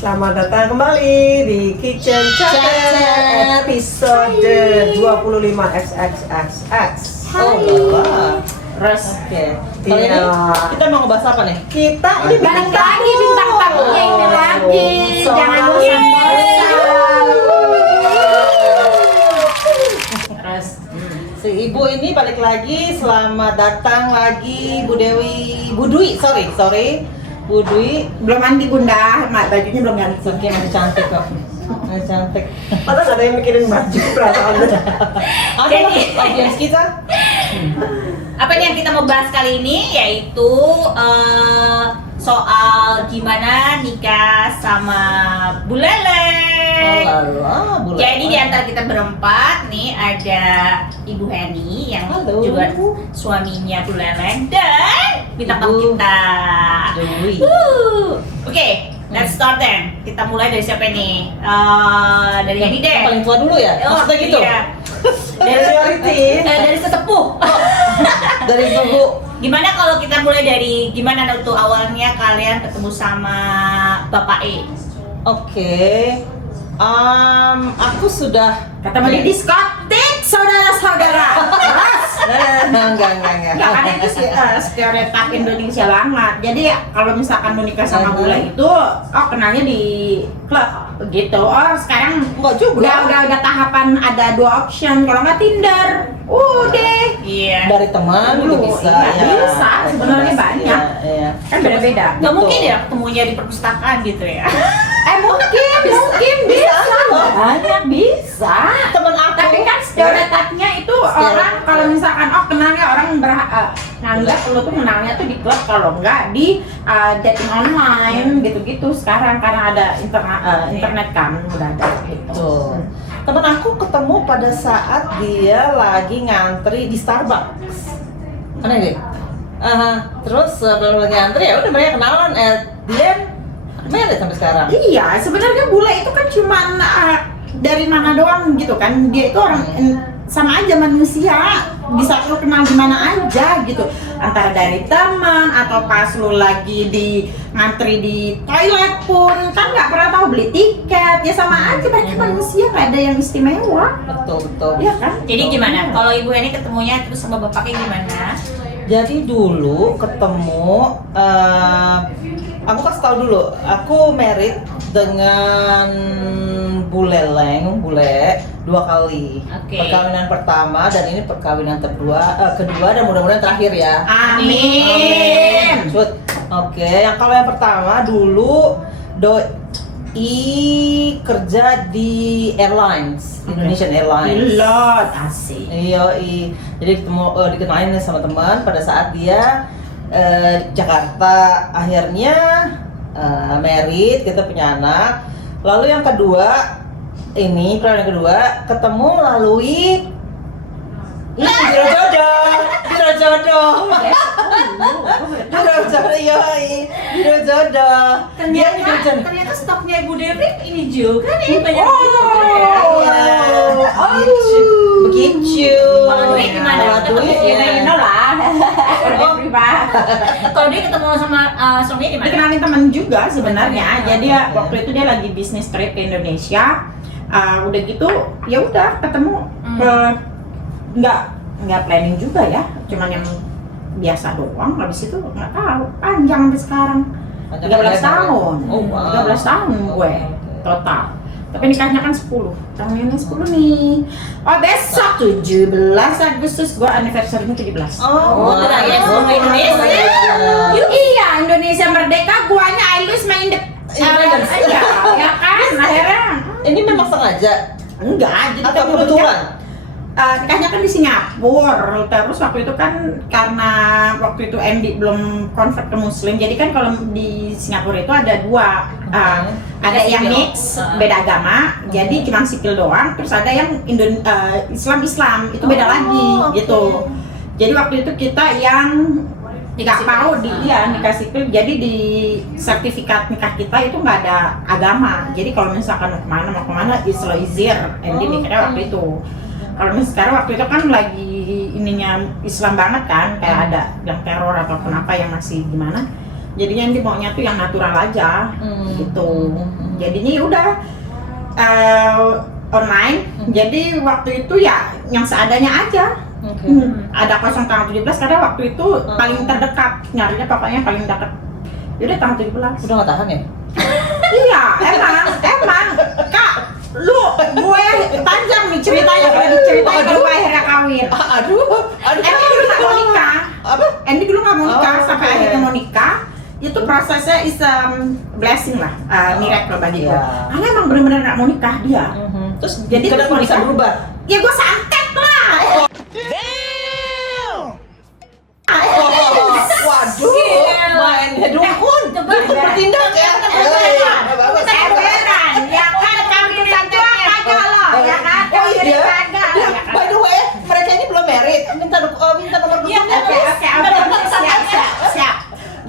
Selamat datang kembali di Kitchen Chat episode 25 XXXX. Oh, lala. Res. Oke. Kali ini kita mau ngebahas apa nih? Kita ini Balik lagi bintang tamunya ini lagi. Jangan bosan-bosan. Res. Si ibu ini balik lagi. Selamat datang lagi Bu Dewi. Bu Dwi, sorry. Bu Dwi. Belum mandi bunda, bajunya belum ganti. Oke, masih cantik kok. Masih cantik. padahal ada yang mikirin baju perasaan. Ada audiens kita. Apa nih yang kita mau bahas kali ini, yaitu soal gimana nikah sama Bu Lele. Oh lala, Bu Lele. Jadi di antara kita berempat nih ada Ibu Heni yang Halo. juga suaminya Bu Lele dan bintang tamu Ibu kita. Dewi. Oke, let's start then. Kita mulai dari siapa nih? Dari Heni deh. Yang paling tua dulu ya? Maksudnya gitu? Iya. Dari sesepuh. Dari suhu. Gimana kalau kita mulai dari gimana waktu awalnya kalian ketemu sama Bapak E? Oke. Aku sudah Ketemu di diskotik, saudara-saudara. Enggak. Ya karena itu stereotip Indonesia banget. Jadi kalau misalkan mau nikah sama bule itu, oh kenalnya di klub gitu. Oh sekarang Enggak juga. udah tahapan ada dua option. Kalau nggak Tinder, udah. Iya. Dari teman juga bisa. Iya, bisa. Sebenarnya banyak. Iya. Kan beda-beda. Nggak mungkin ya ketemunya di perpustakaan gitu ya? Mungkin bisa. Banyak bisa. Temen aku. Tapi kan stereotipnya itu orang kalau misalkan kenalnya orang nganggap lu tuh kenalnya tuh di klub, kalau enggak di dating online gitu-gitu sekarang karena ada internet kan udah ada gitu. Tuh. Temen aku ketemu pada saat dia lagi ngantri di Starbucks. Aneh deh. Terus belum lagi ngantri ya udah mereka kenalan. Dia married sampai sekarang. Iya, sebenarnya bule itu kan cuman dari mana doang gitu kan. Dia itu orang sama aja manusia, bisa lu kenal gimana aja gitu. Antara dari teman atau pas lu lagi di ngantri di toilet pun kan nggak pernah tahu beli tiket. Ya sama aja, mereka manusia, nggak ada yang istimewa. Betul. Iya kan? Jadi gimana? Kalau Ibu Heni ketemunya terus sama bapaknya gimana? Jadi dulu ketemu, aku kasih tahu dulu, aku married dengan bule 2 kali. Oke. Perkawinan pertama dan ini perkawinan kedua dan mudah-mudahan terakhir ya. Amin. Shoot. Oke, kalau yang pertama dulu doi kerja di airlines, Indonesian Airlines. Pilot, asik. Iya, jadi ketemu dikenalin sama teman pada saat dia di Jakarta, akhirnya married, kita punya anak. Lalu yang kedua, perkawinan yang kedua ketemu melalui biro jodoh. Ternyata stoknya Ibu Dewi ini juga nih banyak. Begitu. Kalau Dwi gimana? Kalau Dwi, Ya, lah. Kalau dia ketemu sama suaminya gimana? Dikenalin teman juga sebenarnya. Jadi waktu itu dia lagi bisnis trip ke Indonesia. Udah gitu, ya udah ketemu. Nggak planning juga ya. Cuman yang biasa doang. Habis itu nggak tahu. Panjang sampai sekarang. 13 tahun. Oh, wow. 13 tahun gue total. Tapi nikahnya kan 10. Tahun ini 10 nih. Oh, besok 17 Agustus gue anniversary-nya 17. Oh, ya seluruh Indonesia. Iya, Indonesia merdeka, guanya I lose my independence. Ya kan, akhirnya Ini memang sengaja enggak, jadi atau kebetulan? nikahnya kan di Singapura. Terus waktu itu kan karena waktu itu MD belum convert ke Muslim, jadi kan kalau di Singapura itu ada dua, ada yang mix beda agama, jadi cuma sipil doang. Terus ada yang Islam itu beda lagi gitu. Jadi waktu itu kita yang nggak mau nikah sipil, jadi di sertifikat nikah kita itu nggak ada agama. Jadi kalau misalkan mau kemana Isloizir, MD nikahnya waktu itu. Kalau misalnya sekarang waktu itu kan lagi ininya Islam banget kan, kayak ada yang teror atau kenapa yang masih gimana. Jadinya Andy maunya tuh yang natural aja gitu. Jadinya ya udah online. Jadi waktu itu ya yang seadanya aja. Ada kosong tanggal 17 karena waktu itu paling terdekat, nyarinya pokoknya paling dekat. Yaudah tanggal 17. Udah nggak tahan ya? Iya, emang Kak, gue panjang nih ceritanya kalau diceritain kalau gue akhirnya kawin. Aduh. Andy dulu nggak mau nikah. Apa? Andy dulu nggak mau nikah sampai oke. akhirnya mau nikah. Itu prosesnya is blessing lah, miracle bagi gue. Iya. Karena emang benar-benar nggak mau nikah dia. Terus Jadi kenapa terus bisa nikah? berubah? Ya gue santet lah. Waduh, mainnya dukun. coba. Dukun bertindak ya. Bagus. Beneran, ya kan kami santet kagak loh, ya kan? Oh iya. Kagak, ya kan? By the way, mereka ini belum married. Minta nomor dukunnya. Siap.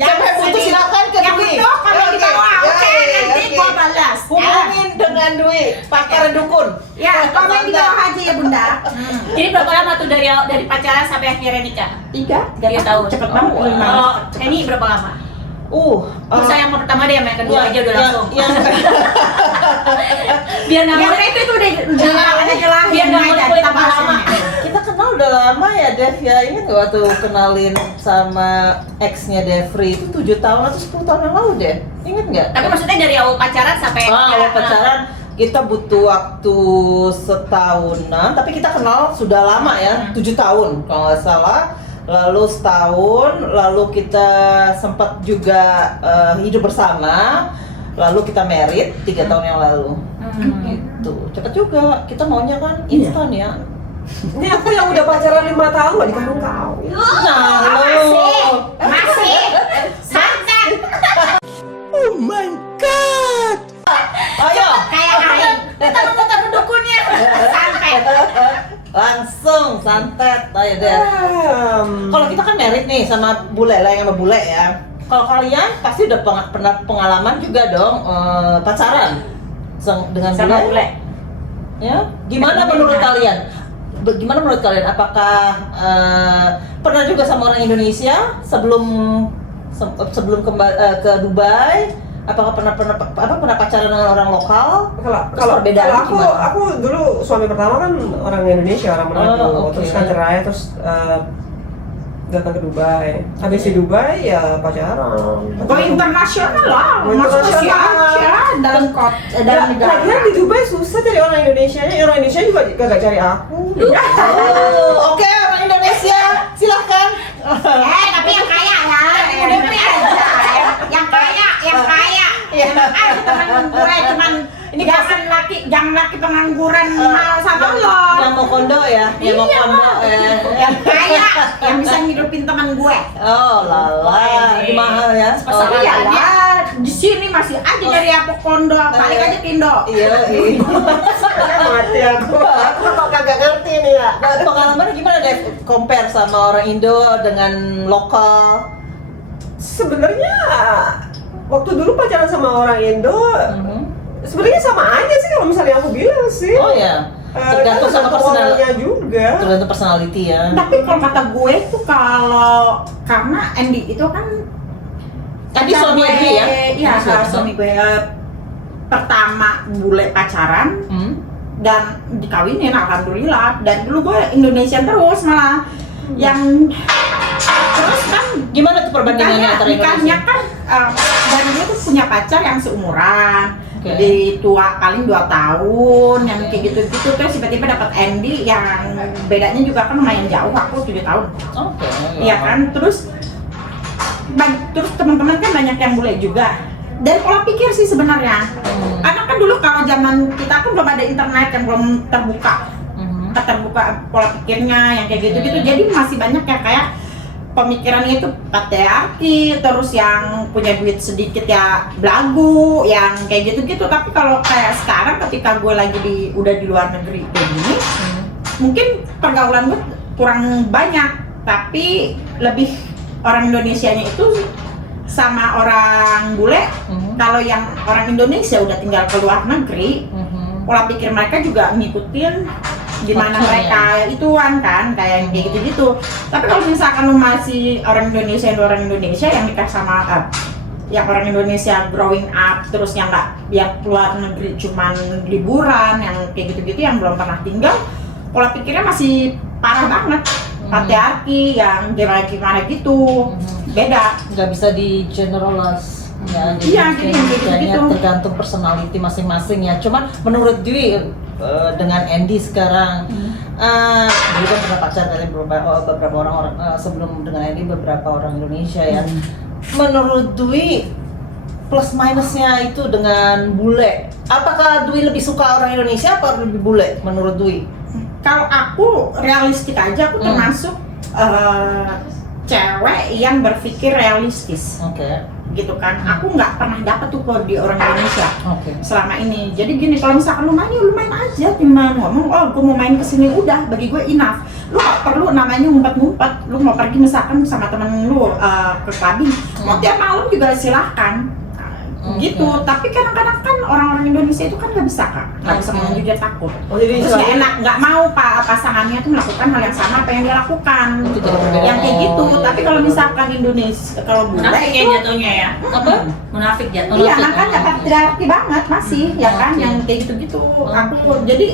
Siapa yang butuh silakan ke Yang Dwi. butuh kalau Oke, kita mau oke, nanti oke. gua balas. Hubungin dengan Dwi, pakar dukun. Ya, komen di bawah aja ya Bunda. Jadi berapa lama tuh dari pacaran sampai akhirnya nikah? 3 tahun. Cepet banget. Oh, lima Kalau tahun. ini berapa lama? Oh, Usah yang pertama deh, yang kedua aja udah langsung. Biar nggak yang mulai itu udah jelas. biar nggak mulai kulit tambah lama. Kita kenal udah lama ya Dev ya. Ingat nggak waktu kenalin sama ex-nya Devri itu 7 tahun atau 10 tahun yang lalu deh. Ingat nggak? Tapi maksudnya dari awal pacaran sampai Awal pacaran kita butuh waktu setahunan, tapi kita kenal sudah lama ya, 7 tahun kalau nggak salah. Lalu setahun, lalu kita sempat juga hidup bersama, lalu kita married 3 tahun yang lalu. Gitu, cepet juga. Kita maunya kan instan ya. Ini aku yang udah pacaran 5 tahun gak dikawin-kawin. Nah, Masih santet ayo, kayak kain. kita memutar dukunnya. Santet. langsung santet, ayo deh. Kalau kita kan married nih sama bule lah, yang sama bule ya. Kalau kalian pasti udah pernah pengalaman juga dong pacaran dengan Sama bule. bule. Ya, gimana menurut kalian? Gimana menurut kalian? Apakah pernah juga sama orang Indonesia sebelum ke Dubai? Apakah pernah pacaran dengan orang lokal? Kalau perbedaan aku dulu suami pertama kan orang Indonesia, orang Manado. Oh, oke. Terus kan cerai, terus datang ke Dubai. Habis di Dubai ya pacaran. Go internasional lah, Go maksudnya internasional. aja dalam dalam negara. Lagian di Dubai susah cari orang Indonesia. Orang Indonesia juga gak cari aku. Oke, orang Indonesia, silahkan. Tapi yang kaya ya, yang aja, yang kaya. Teman gue cuman ini jangan laki pengangguran sama lo. Yang mau kondo ya, yang mau kondo ya. Yang kaya, yang bisa ngidupin teman gue. Oh lala, itu mahal ya. Tapi ya, di sini masih aja dari apa kondo, balik aja ke Indo. Iya. Mati aku. Aku kok kagak ngerti nih ya. Nah, pengalamannya gimana deh? Compare sama orang Indo dengan lokal? Sebenarnya waktu dulu pacaran sama orang Indo, sebenarnya sama aja sih kalau misalnya aku bilang sih. Oh ya, tergantung sama orangnya juga. tergantung personality ya. Tapi kalau kata gue tuh karena Andy itu kan Tadi suami Andy ya? Iya, suami gue pertama bule pacaran dan dikawinin alhamdulillah. Dan dulu gue Indonesia terus malah yang terus kan Gimana tuh perbandingannya antara nikahnya Indonesia? kan dan dia tuh punya pacar yang seumuran. Oke. Jadi tua paling 2 tahun yang kayak gitu-gitu, terus tiba-tiba dapat Andy yang bedanya juga kan lumayan jauh, aku 7 tahun. Oke. Iya kan, terus teman-teman kan banyak yang bule juga. Dan pola pikir sih sebenarnya, karena kan dulu kalau zaman kita kan belum ada internet yang belum terbuka pola pikirnya yang kayak gitu-gitu. Jadi masih banyak yang kayak pemikirannya itu patriarki, terus yang punya duit sedikit ya belagu, yang kayak gitu-gitu. Tapi kalau kayak sekarang ketika gue lagi udah di luar negeri kayak gini, mungkin pergaulan gue kurang banyak, tapi lebih orang Indonesianya itu sama orang bule. Kalau yang orang Indonesia udah tinggal ke luar negeri, pola pikir mereka juga ngikutin gimana mereka ituan kan kayak gitu-gitu. Tapi kalau misalkan lu masih orang Indonesia yang nikah sama yang orang Indonesia growing up terus yang keluar negeri cuman liburan yang kayak gitu-gitu yang belum pernah tinggal, pola pikirnya masih parah banget. Patriarki yang gimana gitu, beda. Nggak bisa di generalize. Ya, Iya, jadi gitu. kayaknya tergantung personality masing-masing ya. Cuman menurut Dwi dengan Andy sekarang, dulu kan pernah pacar kali beberapa orang sebelum dengan Andy beberapa orang Indonesia ya. Menurut Dwi plus minusnya itu dengan bule. Apakah Dwi lebih suka orang Indonesia apa lebih bule menurut Dwi? Kalau aku realistik aja, aku termasuk cewek yang berpikir realistis. Oke. Gitu kan, aku nggak pernah dapet tuh kalau di orang Indonesia selama ini. Jadi gini, kalau misalkan lu main aja, tinggal ngomong, oh gue mau main kesini, udah bagi gue enough. Lu nggak perlu namanya ngumpet-ngumpet. Lu mau pergi misalkan sama temen lu ke clubbing, mau tiap malam juga silahkan. Gitu. Tapi kadang-kadang kan orang-orang Indonesia itu kan nggak bisa nggak bisa ngomong jujur, takut. Jadi Terus nggak enak, nggak mau pasangannya tuh melakukan hal yang sama apa yang dia lakukan. Yang kayak gitu. Tapi kalau misalkan Indonesia, kalau bule Munafik ya itu jatuhnya ya. Apa? Munafik jatuhnya. iya, makanya patriarki banget masih, ya kan, yang kayak gitu-gitu. Aku jadi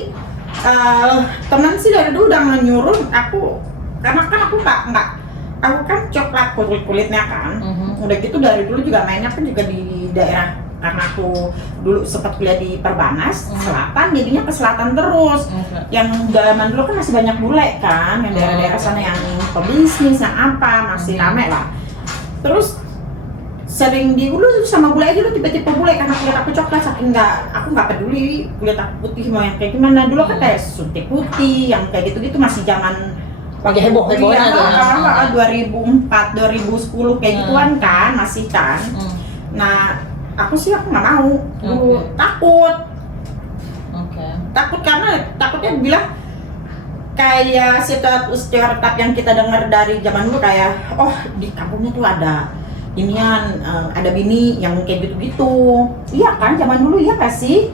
teman sih dari dulu udah nyuruh aku, karena kan aku nggak aku kan coklat kulitnya kan. Udah gitu dari dulu juga mainnya kan juga di daerah, karena aku dulu sempat kuliah di Perbanas Selatan, jadinya ke selatan terus. Yang zaman dulu kan masih banyak bule kan, yang daerah-daerah sana yang pebisnis, yang apa masih rame lah. Terus sering dulu sama bule aja, lu tipe-tipe bule karena kulit aku coklat, saking aku nggak peduli kulit aku putih mau yang kayak gimana. Dulu kan kayak suntik putih yang kayak gitu-gitu masih zaman Pakai heboh-hebohnya ya, 2004, 2010 kayak gituan kan, masih kan. Nah, aku nggak mau dulu, takut karena takutnya bilang kayak stereotip yang kita dengar dari zaman dulu, kayak oh di kampungnya tuh ada inian, ada bini yang kayak gitu-gitu. Iya kan, zaman dulu iya nggak sih?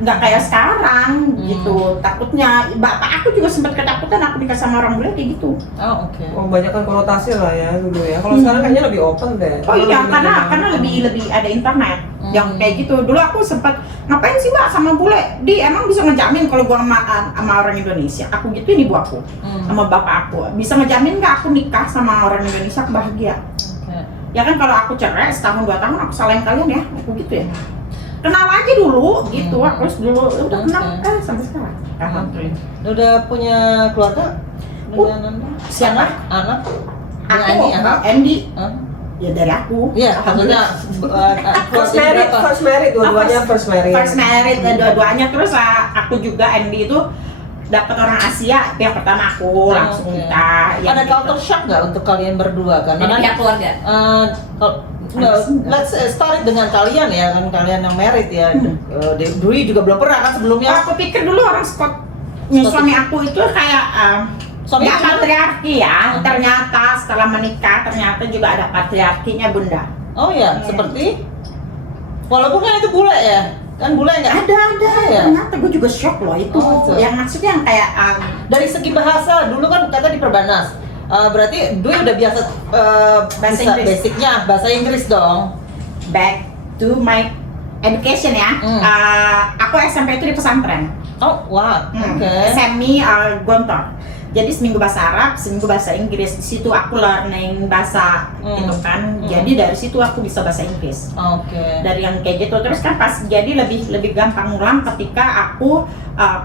Nggak kayak sekarang gitu. Takutnya bapak aku juga sempat ketakutan aku nikah sama orang bule kayak gitu. Oh, banyak kan konotasi lah ya dulu ya. Kalau sekarang kayaknya lebih open deh. Oh iya, karena lebih ada internet yang kayak gitu. Dulu aku sempat, ngapain sih mbak sama bule? Emang bisa ngejamin kalau gua sama orang Indonesia? Aku gituin ibu aku sama bapak aku. Bisa ngejamin nggak aku nikah sama orang Indonesia aku bahagia? Ya kan, kalau aku cerai setahun 2 tahun aku salahin kalian ya, aku gitu ya. Kenal aja dulu gitu, aku dulu udah kenal sampai sekarang. Alhamdulillah. Udah punya keluarga? Dengan siapa? Anak? Aku, Andy. Ya dari aku. Iya, maksudnya first married, dua-duanya first married. First married, dua-duanya. Terus aku juga Andy itu dapat orang Asia, yang pertama aku langsung nikah. Ada culture shock nggak untuk kalian berdua? Karena Dari pihak keluarga. Let's start dengan kalian ya, kan kalian yang married ya. Dwi juga belum pernah kan sebelumnya. Aku pikir dulu orang suami aku itu kayak ya patriarki ya. Ternyata setelah menikah ternyata juga ada patriarkinya bunda. Oh ya, seperti walaupun kan itu bule ya. Kan bule nggak? Ada ya? Ternyata gue juga shock loh itu. Yang maksudnya yang kayak dari segi bahasa dulu kan kata di Perbanas. Berarti Dwi udah biasa Bahasa Inggris. basicnya bahasa Inggris dong. Back to my education ya. Aku SMP itu di pesantren. Oh, wah. Oke. SMI Gontor. Jadi seminggu bahasa Arab, seminggu bahasa Inggris. Di situ aku learning bahasa gitu kan. Jadi dari situ aku bisa bahasa Inggris. Dari yang kayak gitu. Terus kan pas jadi lebih gampang ngulang ketika aku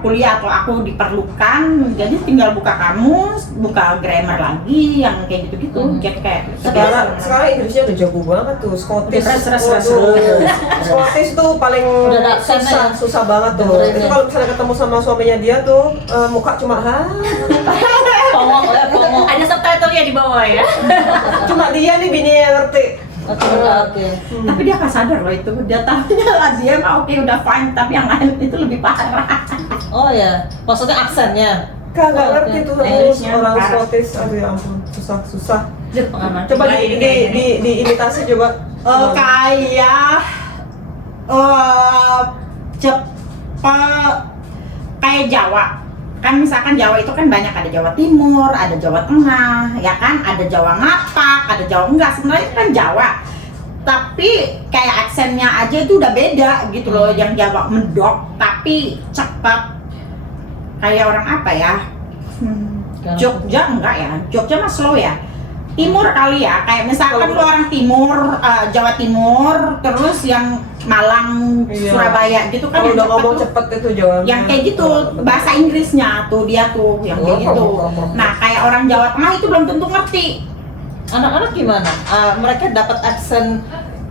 kuliah atau aku diperlukan. Jadi tinggal buka kamus, buka grammar lagi yang kayak gitu-gitu. Jadi kayak sekarang Inggrisnya udah jago banget tuh. Scottish. Scottish tuh paling susah banget tuh. Itu kalau misalnya ketemu sama suaminya dia tuh muka cuma Pongong. Ada subtitle-nya di bawah ya. Cuma dia nih bini yang ngerti. Oke. Tapi dia nggak sadar loh itu. Dia tahunya dia mah oke udah fine, tapi yang lain itu lebih parah. Oh ya, maksudnya aksennya. Kagak ngerti tuh orang Scottish. Aduh ya ampun, susah. Coba diimitasi coba. Kayak kayak Jawa. Kan misalkan Jawa itu kan banyak, ada Jawa Timur, ada Jawa Tengah, ya kan, ada Jawa ngapak, ada Jawa enggak, sebenarnya itu kan Jawa. tapi kayak aksennya aja itu udah beda gitu loh. Yang Jawa medok tapi cepat, kayak orang apa ya, Jogja enggak ya, Jogja mah slow ya, Timur kali ya, kayak misalkan lu orang Timur, Jawa Timur, terus yang Malang, Surabaya gitu kan, udah ngomong cepet itu Jawa. yang kayak gitu, bahasa Inggrisnya tuh dia tuh yang kayak gitu. Nah kayak orang Jawa Tengah itu belum tentu ngerti. Anak-anak gimana? Mereka dapat aksen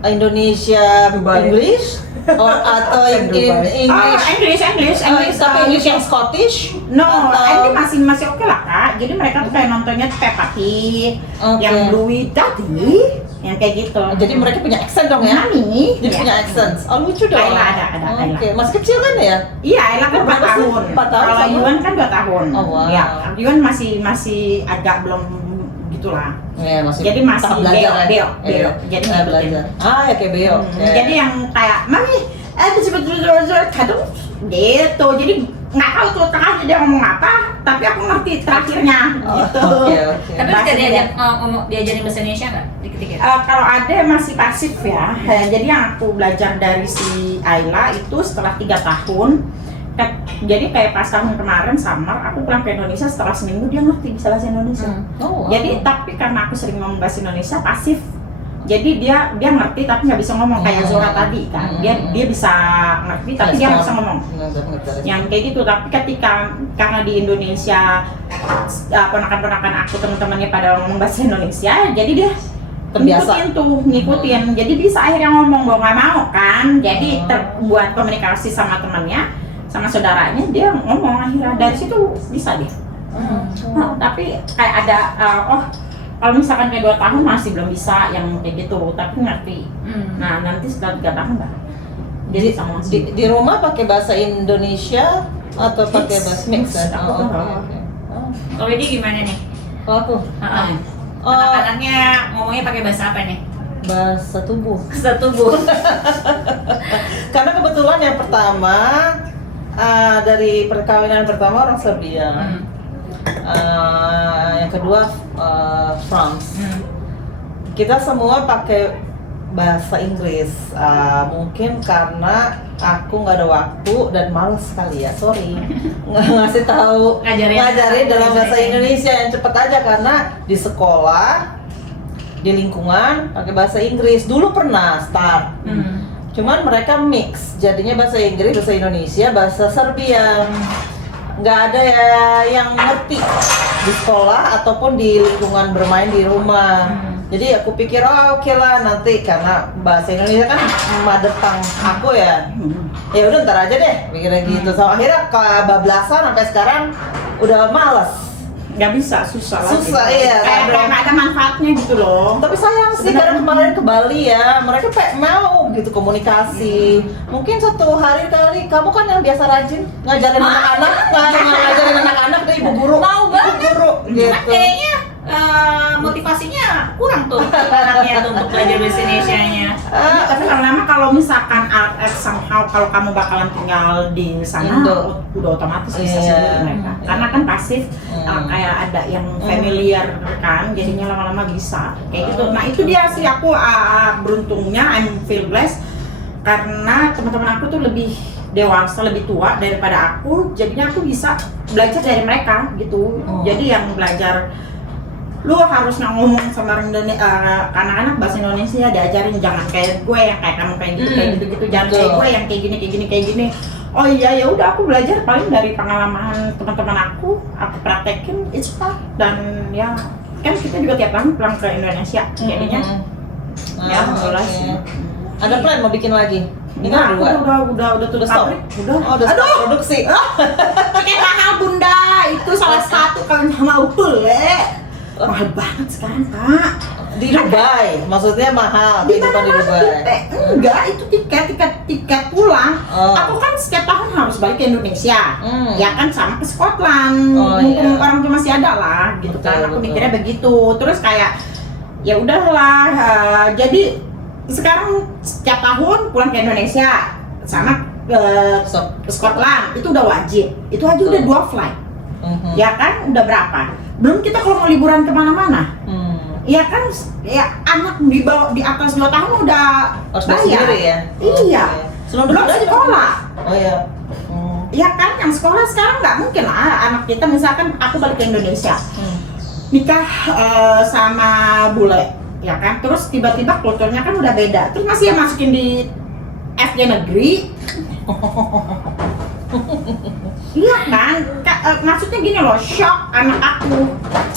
Indonesia English atau English tapi English yang Scottish? No, ini masih oke lah Kak. Jadi mereka tuh kayak nontonnya Peppa Pig, yang Bluey Daddy, yang kayak gitu. Jadi mereka punya aksen dong ya? Nani, Jadi punya aksen. Oh lucu dong. Ayla ada. Oke, masih kecil kan ya? Iya, Ayla kan 4 tahun. 4 tahun. Kalau Yuan kan 2 tahun. Oh wow. Ya, Yuan masih agak belum gitulah. Ya, Jadi masih tahap belajar beo. ya? Jadi belajar. Ya kayak beo. Jadi yang kayak mami, betul kadang gitu. Jadi nggak tahu tuh tengahnya dia ngomong apa, tapi aku ngerti terakhirnya gitu. Oke. Tapi bisa diajarin bahasa Indonesia nggak dikit-dikit? Kalau ada masih pasif ya. Jadi yang aku belajar dari si Ayla itu setelah 3 tahun. Jadi kayak pas tahun kemarin summer, aku pulang ke Indonesia setelah seminggu dia ngerti bisa bahasa Indonesia. Jadi tapi karena aku sering ngomong bahasa Indonesia pasif, jadi dia ngerti tapi nggak bisa ngomong kayak Zora tadi kan. Dia bisa ngerti tapi dia nggak bisa ngomong. Yang kayak gitu. Tapi karena di Indonesia ponakan-ponakan aku teman-temannya pada ngomong bahasa Indonesia, jadi dia ngikutin. Jadi bisa akhirnya ngomong mau nggak mau kan. Jadi buat komunikasi sama temannya, sama saudaranya, dia ngomong akhirnya dari situ bisa dia. Tapi kayak ada kalau misalkan kayak 2 tahun masih belum bisa yang kayak gitu, tapi ngerti. Nah nanti setelah 3 tahun enggak. Jadi sama di rumah pakai bahasa Indonesia atau pakai bahasa mix? Kalau ini gimana nih? Kalau aku Anak-anaknya ngomongnya pakai bahasa apa nih? bahasa tubuh. Bahasa tubuh. Karena kebetulan yang pertama dari perkawinan pertama orang Serbia, yang kedua France. Kita semua pakai bahasa Inggris. Mungkin karena aku nggak ada waktu dan males sekali ya, sorry ngasih tahu ngajarin dalam bahasa Indonesia yang cepet aja, karena di sekolah di lingkungan pakai bahasa Inggris. Dulu pernah start. Cuman mereka mix, jadinya bahasa Inggris, bahasa Indonesia, bahasa Serbia. Nggak ada ya yang ngerti di sekolah ataupun di lingkungan bermain di rumah. Jadi aku pikir oke lah nanti, karena bahasa Indonesia kan mother tongue aku ya. Ya udah ntar aja deh, pikirnya gitu. So akhirnya kebablasan sampai sekarang udah males. Nggak bisa, susah iya. Kayak nggak ada manfaatnya gitu loh. Tapi sayang sih karena kemarin ke Bali ya, mereka mau gitu komunikasi. Mungkin suatu hari kali, kamu kan yang biasa rajin ngajarin anak-anak, ngajarin anak-anak deh, ibu guru. Mau banget. Ibu guru gitu. Kayaknya motivasinya kurang tuh anaknya tuh untuk belajar bahasa Indonesia-nya. Tapi lama-lama kalau misalkan somehow kalau kamu bakalan tinggal di sana, udah otomatis bisa sendiri mereka. Karena kan pasif, kayak ada yang familiar kan, jadinya lama-lama bisa kayak gitu. Nah itu dia sih aku beruntungnya, I'm feel blessed karena teman-teman aku tuh lebih dewasa, lebih tua daripada aku, jadinya aku bisa belajar dari mereka gitu. Jadi yang belajar, lu harus ngomong sama anak-anak bahasa Indonesia, diajarin, jangan kayak gue yang kayak kamu kayak gitu, jangan kayak gue yang kayak gini. Oh iya, ya udah aku belajar paling dari pengalaman teman-teman aku praktekin, it's fun. Dan ya kan kita juga tiap tahun pulang ke Indonesia, jadinya ya alhamdulillah sih. Ada plan mau bikin lagi? Ini Nah, kan udah tutup stop. pabrik, udah. Udah stop produksi. Pakai mahal bunda, itu salah satu kalau mau boleh. Mahal banget sekarang Kak. Di Dubai, maksudnya mahal kehidupan di Dubai. Enggak, itu tiket pulang. Aku kan setiap tahun harus balik ke Indonesia. Ya kan sama ke Scotland. Mumpung orang tua masih ada lah, gitu kan. Aku mikirnya begitu. Terus kayak ya udahlah. Jadi sekarang setiap tahun pulang ke Indonesia sama ke Scotland itu udah wajib. Itu aja udah 2 flight. Ya kan, udah berapa? Belum kita kalau mau liburan kemana-mana. Iya kan, ya anak di bawah di atas 2 tahun udah Harus bayar. sendiri ya? Iya. Sebelum Belum aja sekolah. Oh iya. Iya kan, yang sekolah sekarang nggak mungkin lah anak kita, misalkan aku balik ke Indonesia, nikah sama bule, ya kan, terus tiba-tiba kulturnya kan udah beda, terus masih masukin di SD negeri. Iya kan, maksudnya gini loh, shock anak aku.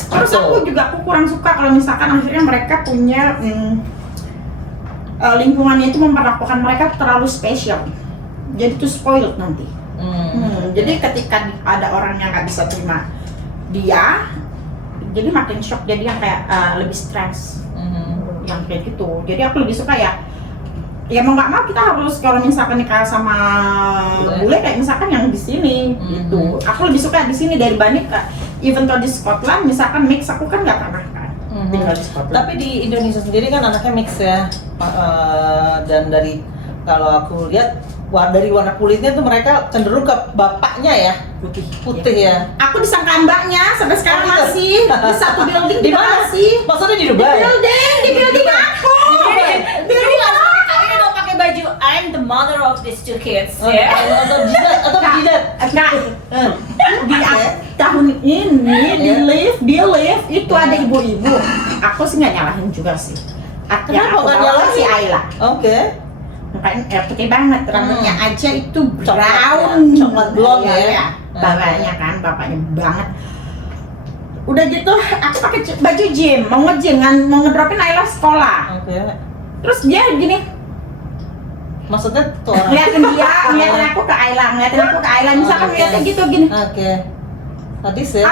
Terus aku kurang suka kalau misalkan akhirnya mereka punya lingkungannya itu memperlakukan mereka terlalu spesial, jadi tuh spoiled nanti. Jadi ketika ada orang yang nggak bisa terima dia, jadi makin shock, jadi yang kayak lebih stres, yang kayak gitu. Jadi aku lebih suka ya mau nggak mau kita harus, kalau misalkan nikah sama bule kayak misalkan yang di sini gitu. Aku lebih suka di sini dibanding even though di Scotland misalkan mix, aku kan nggak pernah kan tinggal di Scotland. Tapi di Indonesia sendiri kan anaknya mix ya, dan dari kalau aku lihat dari warna kulitnya tuh mereka cenderung ke bapaknya ya, putih ya. Aku disangka mbaknya sampai sekarang masih di satu building. Di mana sih? Maksudnya di Dubai? Di building aku. Jadi langsung dong pakai baju I'm the mother of these 2 kids. Ya. Atau jidat? Enggak. Di tahun ini di live itu ada ibu-ibu. Aku sih nggak nyalahin juga sih. Kenapa Aku nggak bawa nyalahin? si Ayla. Oke. Makanya putih banget, rambutnya aja itu brown, coklat blonde ya. Bapaknya kan, bapaknya banget. Udah gitu, aku pakai baju gym, mau nge-gym, mau ngedropin Ayla sekolah. Oke. Terus dia gini, Maksudnya tuh orang. ngeliatin aku ke Ayla, misalkan ngeliatin gitu gini. Oke. Tadi sih.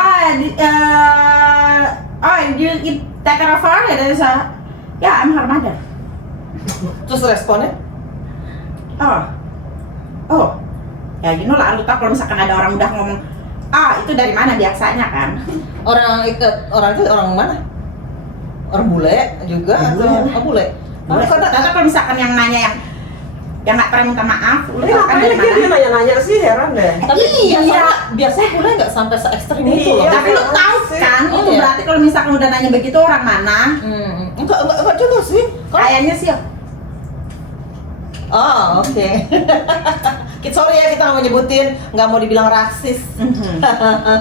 You take care of her, ya dari saya. Ya, I'm her mother. Terus responnya? Ya you know lah, lu tau kalau misalkan ada orang udah ngomong itu dari mana biasanya kan. Orang itu orang mana? Orang bule juga atau bule? Karena kalau misalkan yang nanya yang nggak pernah minta maaf, lu Ini tau kan ngapain dari dia mana. nanya-nanya sih, heran deh. Tapi Iya. biasanya bule nggak sampai se ekstrim itu loh. Iya. Tapi lu tahu kan, Oh, itu iya. berarti kalau misalkan udah nanya begitu orang mana, Enggak juga sih. kayaknya sih Oh, oke. Sorry ya, kita nggak mau nyebutin, nggak mau dibilang rasis.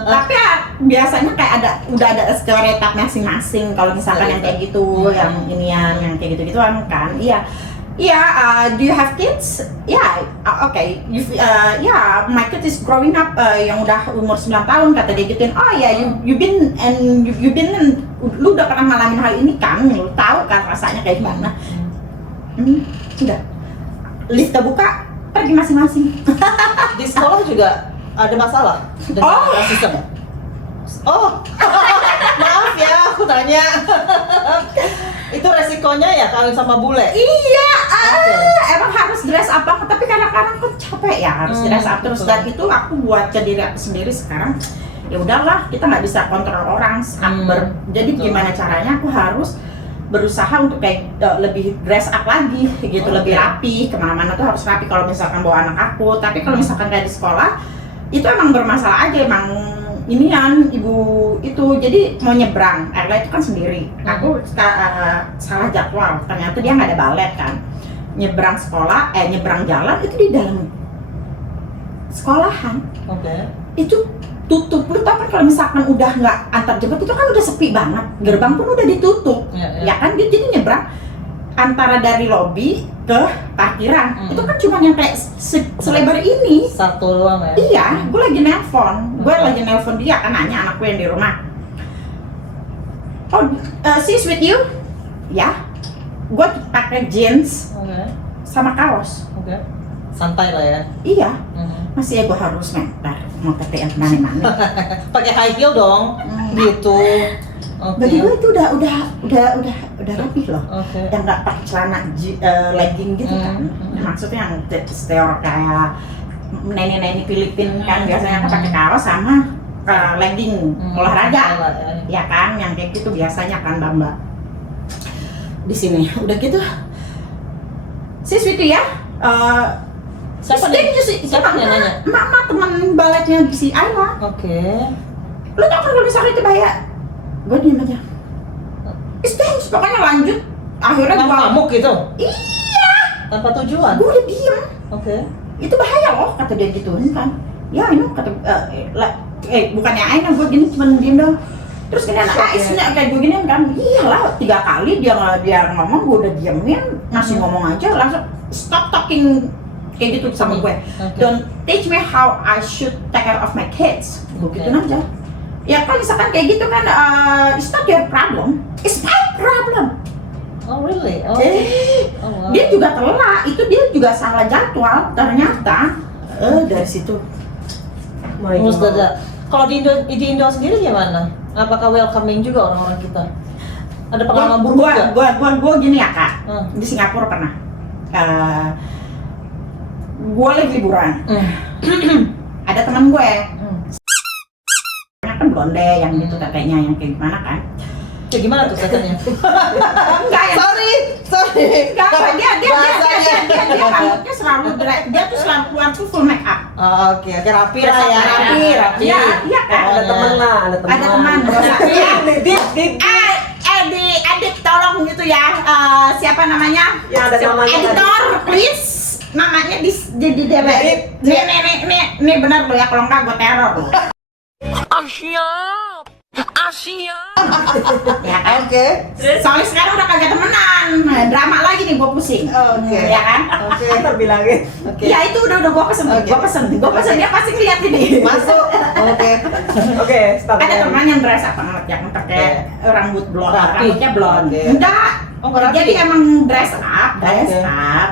tapi ya, biasanya kayak udah ada stereotip masing-masing kalau misalkan yang kayak gitu, yang inian, yang kayak gitu-gitu kan. Do you have kids? Okay. My kid is growing up, yang udah umur 9 tahun, kata dia gituin. Lu udah pernah ngalamin hal ini kan? Lu tahu kan rasanya kayak gimana? Udah. List kebuka, pergi masing-masing. Di sekolah juga ada masalah dengan rasisme. Maaf ya, aku tanya. Itu resikonya ya kawin sama bule? Iya, Okay. emang harus dress up banget, tapi kadang-kadang kan capek ya harus dress up terus. Dan itu aku buat ke diri aku sendiri sekarang. Ya udahlah, kita nggak bisa kontrol orang. Jadi Betul. gimana caranya? Aku harus berusaha untuk kayak lebih dress up lagi gitu, lebih rapi, kemana-mana tuh harus rapi kalau misalkan bawa anak aku. Tapi kalau misalkan kayak di sekolah itu emang bermasalah aja, emang inian ibu itu jadi mau nyebrang, Erla itu kan sendiri, aku salah jadwal, ternyata dia nggak ada balet kan, nyebrang jalan itu di dalam sekolahan. Oke. Itu tutup. Lu tau kan kalau misalkan udah nggak antar jemput itu kan udah sepi banget, gerbang pun udah ditutup. Ya kan, dia jadi nyebrang antara dari lobi ke parkiran. Itu kan cuma yang kayak selebar ini. Satu doang ya? Iya, gue lagi nelpon dia kan, nanya anakku yang di rumah. She's with you? Ya, gue pakai jeans Oke. sama kaos. Oke. Santai lah ya. Iya, masih ya gue harus mentar, mau pakai yang mana-mana. Pakai high heel dong, gitu. Oke. Bagi gue itu udah rapi loh. Oke. Yang nggak pakai celana legging gitu kan. Maksudnya yang stereotip kayak nenek-nenek Filipin kan biasanya kan pakai kaos sama legging olahraga. Ya kan, yang kayak gitu biasanya kan Mbak. Di sini udah gitu. Sis itu ya. Siapa yang nanya? Mama teman baletnya si Ayla. Oke. Lu tau kan kalau misalnya itu bahaya? Gue diem aja. Is dangerous. pokoknya lanjut. Akhirnya gua ngamuk gitu. Iya. Tanpa tujuan. Gua udah diem. Oke. Itu bahaya loh, kata dia gituin kan. Ya ini kata bukannya Aina, gue gini cuma diem dong. Terus gini isinya kayak gue gini kan. Iyalah 3 kali dia ngomong, gue udah diemin, masih ngomong aja langsung stop talking kayak gitu sama gue. Okay. Don't teach me how I should take care of my kids. Gue gituin aja. Ya kalau misalkan kayak gitu kan, it's not your problem, it's my problem. Oh really? Oh. Oh, wow. Dia juga telat, itu dia juga salah jadwal ternyata. Dari situ. Mus dada. Kalau di Indo sendiri gimana? Apakah welcoming juga orang-orang kita? Ada pengalaman buruk nggak? Gua gini ya kak, di Singapura pernah. Gua lagi liburan. Ada teman gue, kan blonde yang gitu katanya, yang kayak gimana kan? Kayak gimana tuh katanya? Enggak ya. Sorry. Enggak, dia rambutnya selalu dia tuh selalu keluar tuh full make up. Oh, oke, rapi lah ya. Rapi. Iya kan? Ada teman. Ada teman. Adik tolong gitu ya. Siapa namanya? Ya ada namanya. Editor, please. Namanya di delete. Nih benar lo ya, kalau enggak gue teror lo. Asia. Ya kan? Oke. Soalnya sekarang udah kagak temenan. Drama lagi nih, gue pusing. Oke. Ya kan? Oke. Kita bilangin. Oke. Ya itu udah gue pesen. Gue pesen dia pasti lihat ini. Masuk. Oke. Oke, start. Ada teman yang dress up banget, yang pakai rambut blonde, Rapi. rambutnya blonde. Oke. Enggak. Oh, nggak rapi. Jadi emang dress up, Oke.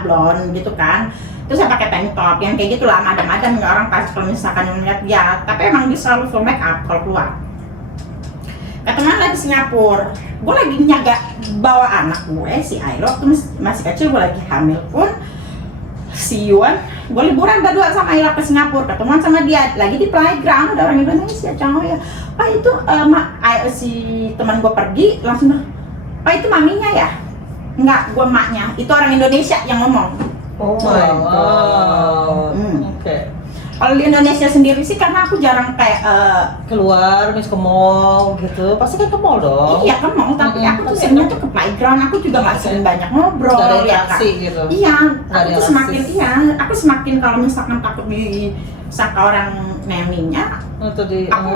blonde gitu kan. Terus saya pakai tank top yang kayak gitu lah, madam-madam orang pas kalau misalkan melihat dia, tapi emang dia selalu full make up kalau keluar. Teman lagi di Singapura, gue lagi nyaga bawa anak gue si Ailo, waktu masih kecil, gue lagi hamil pun si Yuan, gue liburan berdua sama Ailo ke Singapura, ketemuan sama dia lagi di playground, ada orang Indonesia cowok ya, Pak itu si teman gue pergi langsung, Pak itu maminya ya? Enggak, gue maknya, itu orang Indonesia yang ngomong. Oh my god. Oke. Kalau di Indonesia sendiri sih karena aku jarang kayak Keluar, ke mall gitu. Pasti kan ke mall dong. iya kan mau, tapi aku tuh seringnya tuh ke playground, aku juga nggak sering banyak ngobrol. Nggak ada ya kan? interaksi gitu. Iya, Nggak aku ada tuh interaksi. semakin kalau misalkan takut disangka orang neminya, Untuk di aku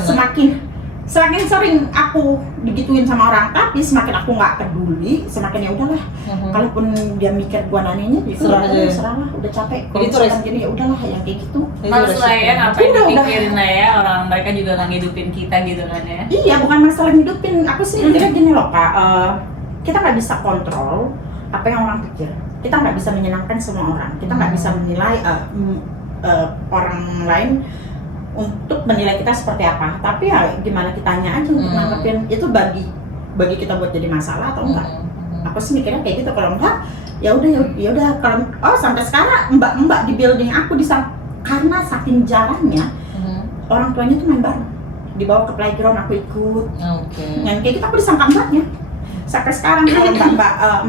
semakin sering aku digituin sama orang, tapi semakin aku nggak peduli, semakin ya udahlah. Kalaupun dia mikir gua nanyanya, Serah aja. serahlah, udah capek. Jadi itu misalkan gini ya udahlah yang kayak gitu. Males lah ya, ngapain Udah. dipikirin lah ya, orang mereka juga nggak ngidupin kita gitu kan ya. Iya, bukan masalah hidupin. Aku sih mikirnya gini loh Kak, kita nggak bisa kontrol apa yang orang pikir. Kita nggak bisa menyenangkan semua orang. Kita nggak bisa menilai orang lain untuk menilai kita seperti apa. Tapi ya gimana kitanya aja untuk nanggepin itu bagi kita buat jadi masalah atau enggak. Aku sih mikirnya kayak gitu. Kalau enggak, ya udah kalau sampai sekarang mbak di building aku karena saking jarangnya orang tuanya tuh main bareng, dibawa ke playground aku ikut. Oke. Yang kayak gitu aku disangka mbaknya. Sampai sekarang kalau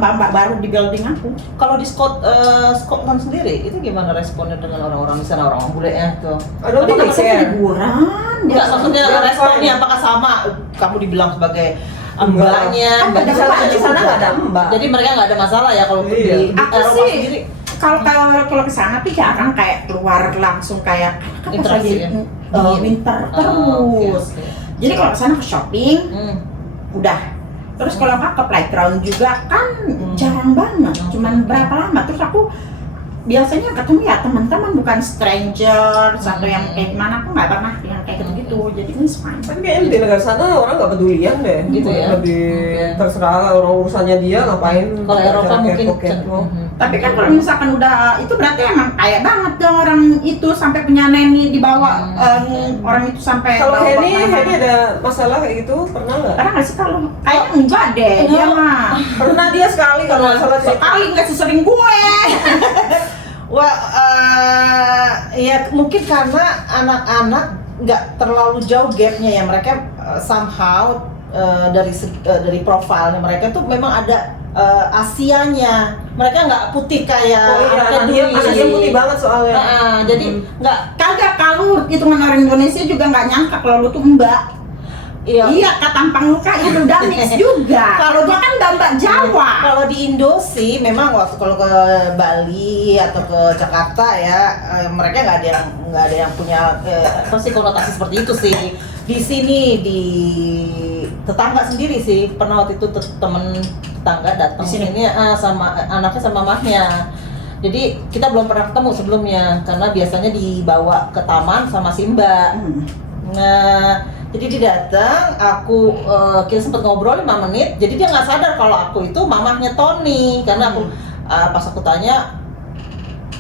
mbak baru di building aku. Kalau di Scotland sendiri, itu gimana responnya dengan orang-orang di sana, orang bule ya tuh? Aduh, Itu dia maksudnya share. liburan. Enggak, maksudnya dia responnya fine. apakah sama? Kamu dibilang sebagai mbaknya, Kan mbak ada Di sana nggak ada mbak. Jadi mereka nggak ada masalah ya kalau Iya. di Aku Eropa sih sendiri. kalau ke sana tuh jarang kayak keluar langsung kayak kan pas Interaksi lagi ya? winter Oke, terus. oke. Jadi kalau ke sana ke shopping udah. Terus kalau nggak ke playground juga kan jarang banget. Cuman berapa lama terus aku biasanya ketemu ya teman-teman bukan stranger atau yang kayak gimana, aku nggak pernah yang kayak gitu-gitu. Jadi ini fine. Tapi kayaknya di negara sana orang nggak pedulian deh. Gitu ya? Lebih terserah orang urusannya dia ngapain. Kalau Eropa mungkin kepo. Tapi kan kalau misalkan udah itu berarti emang kaya banget dong orang itu sampai punya neni dibawa orang itu sampai Kalau bawa Henny kemana-mana. ada masalah kayak gitu pernah nggak? Pernah nggak sih kalau kayaknya enggak deh dia mah Pernah dia sekali kalau nggak salah sih. sekali nggak sesering gue. Wah, ya mungkin karena anak-anak nggak terlalu jauh gapnya ya, mereka somehow dari profilnya mereka tuh memang ada Asianya, mereka nggak putih kayak anaknya putih banget soalnya. Jadi nggak Kagak, kalau hitungan orang Indonesia juga nggak nyangka kalau lu tuh mbak. Iya, tampang muka itu udah mix juga. Kalau gua kan Mbak Jawa. Kalau di Indo sih memang waktu kalau ke Bali atau ke Jakarta ya mereka nggak ada yang punya apa sih konotasi seperti itu sih. Di sini di tetangga sendiri sih pernah waktu itu temen tetangga datang Di sini? sini sama anaknya sama mamahnya. Jadi kita belum pernah ketemu sebelumnya karena biasanya dibawa ke taman sama si Mbak. Nah, jadi dia datang, kita sempat ngobrol 5 menit. Jadi dia nggak sadar kalau aku itu mamahnya Tony karena aku pas aku tanya,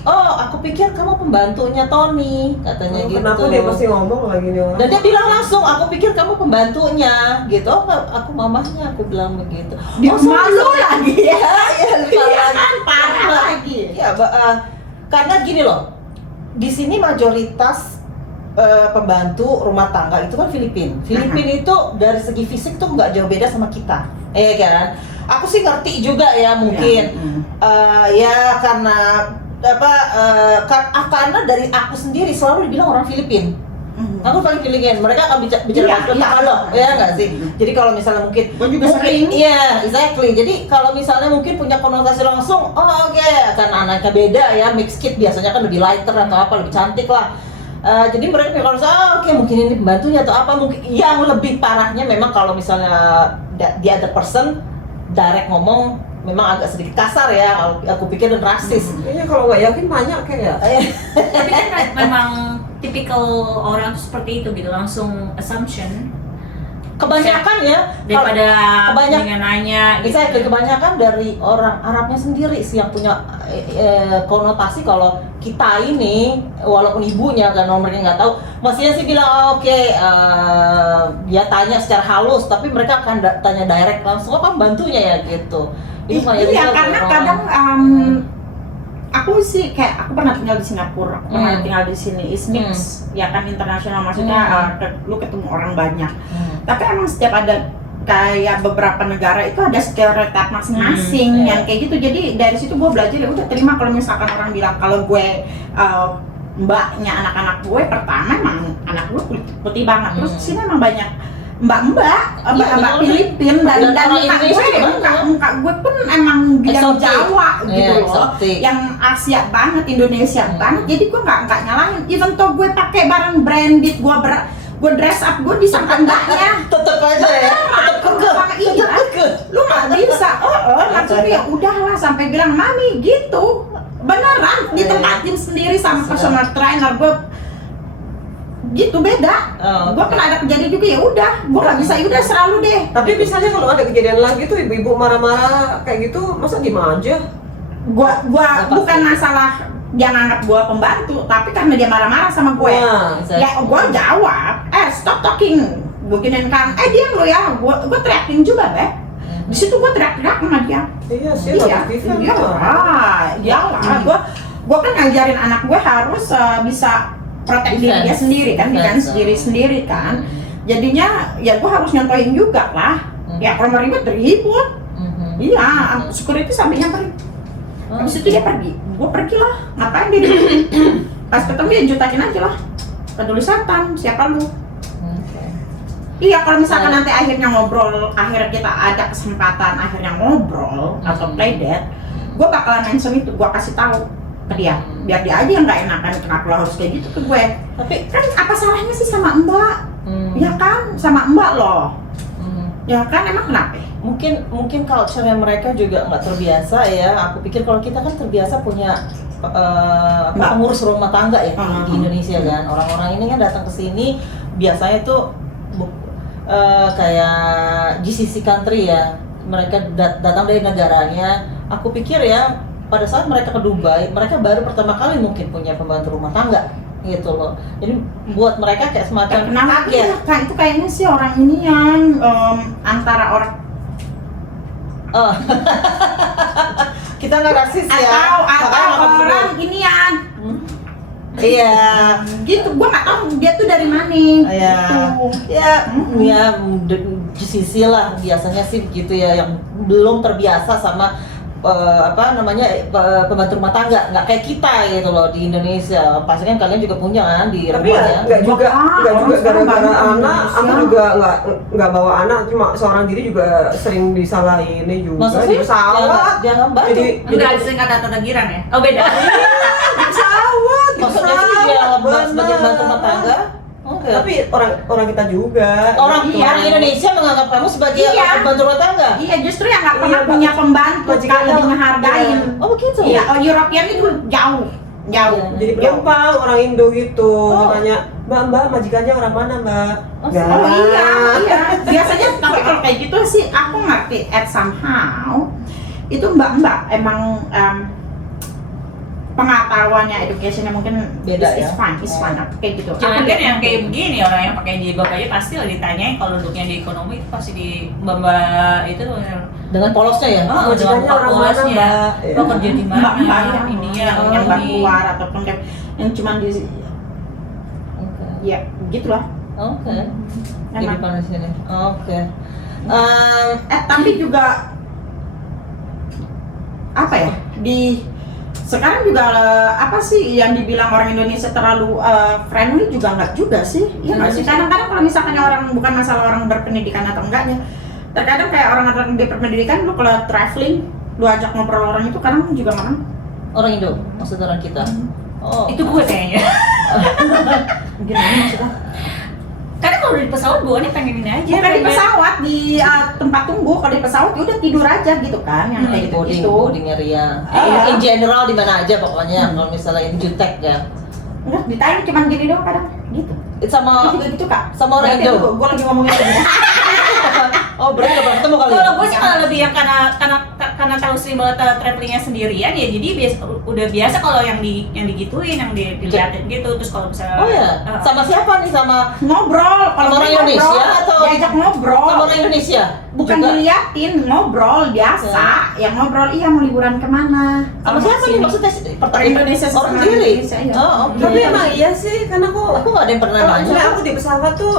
oh aku pikir kamu pembantunya Tony katanya gitu. Kenapa dia pasti ngomong lagi nih orang? Dan dia bilang langsung, aku pikir kamu pembantunya gitu. Oh, aku mamahnya, aku bilang begitu. Dia sorry, malu sorry. lagi ya. Iya, lupa Iya lagi. kan, parah lagi. Ya, karena gini loh, di sini mayoritas pembantu rumah tangga itu kan Filipina itu dari segi fisik tuh nggak jauh beda sama kita, kan? Aku sih ngerti juga ya mungkin, ya karena karena dari aku sendiri selalu dibilang orang Filipina. Aku paling Filipina, mereka akan bicara bahasa Tagalog, ya nggak sih? Jadi kalau misalnya mungkin sering. iya, exactly. Jadi kalau misalnya mungkin punya konotasi langsung, oke, karena anaknya beda ya, mixed kid biasanya kan lebih lighter atau apa, lebih cantik lah. Jadi mereka kalau oke mungkin ini pembantunya atau apa, mungkin yang lebih parahnya memang kalau misalnya the other person direct ngomong memang agak sedikit kasar ya, aku pikir dan rasis. Iya, kalau nggak yakin banyak kayak. Tapi kan memang tipikal orang tuh seperti itu gitu, langsung assumption Kebanyakan ya daripada kebanyakan dengan nanya gitu. kebanyakan dari orang Arabnya sendiri sih yang punya konotasi kalau kita ini walaupun ibunya kan mereka nggak tahu, maksudnya sih bilang dia tanya secara halus tapi mereka akan tanya direct langsung, apa bantunya ya gitu. Iya, karena kadang aku sih kayak aku pernah tinggal di Singapura, aku pernah tinggal di sini, is mix, ya kan internasional, maksudnya lu ketemu orang banyak. Tapi emang setiap ada kayak beberapa negara itu ada stereotip masing-masing yang kayak gitu. Jadi dari situ gue belajar ya udah terima kalau misalkan orang bilang kalau gue mbaknya anak-anak gue, pertama emang anak gue kulit putih banget. Terus sini emang banyak mbak Filipina dan muka gue pun emang bilang Jawa gitu loh, yang Asia banget, Indonesia banget. Jadi gue nggak nyalahin, even though gue pakai barang branded, gue dress up, gue disangka mbaknya. Tetep aja ya, Iya, lu nggak bisa. Maksudnya ya udahlah sampai bilang mami gitu, beneran ditempatin sendiri sama personal trainer gue. Gitu beda. Gue kan ada kejadian juga, ya udah, gue nggak bisa, ya udah selalu deh. Tapi misalnya kalau ada kejadian lagi tuh ibu-ibu marah-marah kayak gitu, masa diem aja? Gua bukan masalah dia nganggap gue pembantu, tapi karena dia marah-marah sama gue. Ya gue jawab, stop talking, gue giniin kan, diam lo ya, gue teriakin juga deh. Di situ gue teriak-teriak sama dia. Iya sih, gue kan ngajarin anak gue harus bisa protek diri dia sendiri kan, defense diri sendiri kan. Jadinya ya gue harus nyontohin juga lah. Ya kalau mau ribut. Iya, security sampai nyamperin. Habis itu dia pergi, gue pergi lah, ngapain dia pas ketemu ya jutakin aja lah, peduli setan, siapa lu? Iya, kalau misalkan nanti akhirnya ngobrol, akhirnya kita ada kesempatan akhirnya ngobrol atau play date, gue bakalan mention itu, gue kasih tahu ke dia, biar dia aja yang nggak enakan, kenapa lo harus kayak gitu ke gue? Tapi kan apa salahnya sih sama mbak? Ya kan, sama mbak loh. Ya kan, emang kenapa? Mungkin culture-nya mereka juga nggak terbiasa ya. Aku pikir kalau kita kan terbiasa punya pengurus rumah tangga ya di Indonesia kan. Orang-orang ini kan datang ke sini biasanya tuh kayak GCC country ya. Mereka datang dari negaranya. Aku pikir ya pada saat mereka ke Dubai, mereka baru pertama kali mungkin punya pembantu rumah tangga gitu loh. Jadi buat mereka kayak semacam kaget. Itu kayaknya sih orang ini yang antara orang kita nggak rasis ya. Atau orang ginian. Iya. Gitu, gua nggak tahu dia tuh dari mana. Iya. Ya, di sisi lah biasanya sih gitu ya, yang belum terbiasa sama pembantu rumah tangga, nggak kayak kita gitu loh di Indonesia. Pasti kan kalian juga punya kan di Tapi rumah ya nggak juga gara-gara anak, aku juga nggak bawa anak, cuma seorang diri juga sering disalahin juga. Masa Di sih? pesawat. Jangan bantu. Jadi Enggak ada singkat kata tegiran ya? Oh beda. di pesawat, di Maksudnya sih pesawat. dia benar. sebagai pembantu rumah tangga. Oke. Tapi orang kita juga. Orang gitu. orang Indonesia menganggap kamu sebagai Iya. pembantu rumah tangga. Iya, justru yang nggak pernah Iya, punya pembantu majikan kalau lebih yang- ngehargain. Oh begitu. Iya, European itu jauh. Jadi penumpang orang Indo gitu, Oh. katanya, Mbak majikannya orang mana Mbak? Oh, Nggak. Oh iya, iya. Biasanya tapi kalau kayak gitu sih aku ngerti at somehow itu mbak-mbak emang pengetahuannya, educationnya mungkin Beda is ya? fine, kayak gitu. Cuman Aku kan lihat yang kayak gitu. begini orang yang pakai jilbab aja pasti lah ditanyain kalau duduknya di ekonomi itu pasti di mbak itu tuh Dengan polosnya ya. oh, dengan Majikannya orang mana populasnya. Mbak? Lo kerja di mana? Mbak-mbak yang Ininya, yang baru ini. keluar ataupun kayak yang cuman di Oke. ya gitulah. Oke. Emang. Kehidupan di sini. Oke. Tapi juga apa ya di sekarang juga apa sih yang dibilang orang Indonesia terlalu friendly juga nggak juga sih, iya nggak sih? Kadang-kadang kalau misalkan orang bukan masalah orang berpendidikan atau enggaknya, terkadang kayak orang berpendidikan lu kalau traveling lu ajak ngobrol orang itu kadang juga nggak mau. Orang Indo, maksudnya orang kita. Oh. Itu gue kayaknya. Gimana maksudnya? Karena kalau di pesawat bawaannya pengen ini aja. Bukan di pengen- pesawat, di tempat tunggu. Kalau di pesawat ya udah tidur aja gitu kan, yang kayak Boarding, gitu. boarding area. Iya. In general di mana aja pokoknya. Kalau misalnya in Jutek ya. Enggak, ditanya cuma gini doang kadang gitu. Itu sama Itu juga gitu kak. sama orang Indo. Gue lagi ngomongin lagi. Oh, berarti nggak pernah ketemu kali. Kalau gue sih malah lebih yang karena tahu sih malah travelingnya sendirian ya, jadi udah biasa kalau yang digituin, yang dilihatin gitu. Terus kalau misalnya Oh ya, sama siapa nih? Sama Ngobrol, kalau Sama orang gue Indonesia ngobrol, atau diajak ngobrol. sama orang Indonesia? Bukan Juga? diliatin, ngobrol biasa. Yang ngobrol, iya mau liburan kemana? Sama Kalau siapa nih? sini. Maksudnya Orang Indonesia orang sama sendiri. Indonesia, iya. Oh, oke. Tapi emang iya sih, karena Aku nggak ada yang pernah kalau nanya. misalnya aku di pesawat tuh